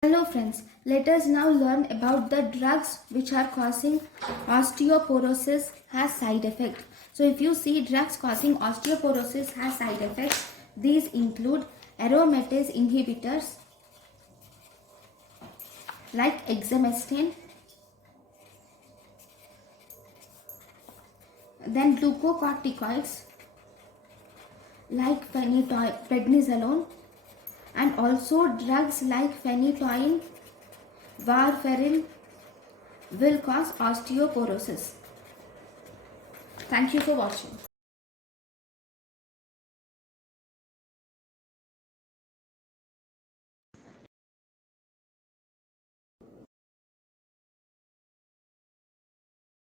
Hello friends, let us now learn about the drugs which are causing osteoporosis has side effects. So if you see drugs causing osteoporosis has side effects, these include aromatase inhibitors like exemestane, then glucocorticoids like prednisolone, and also drugs like phenytoin, warfarin will cause osteoporosis. Thank you for watching.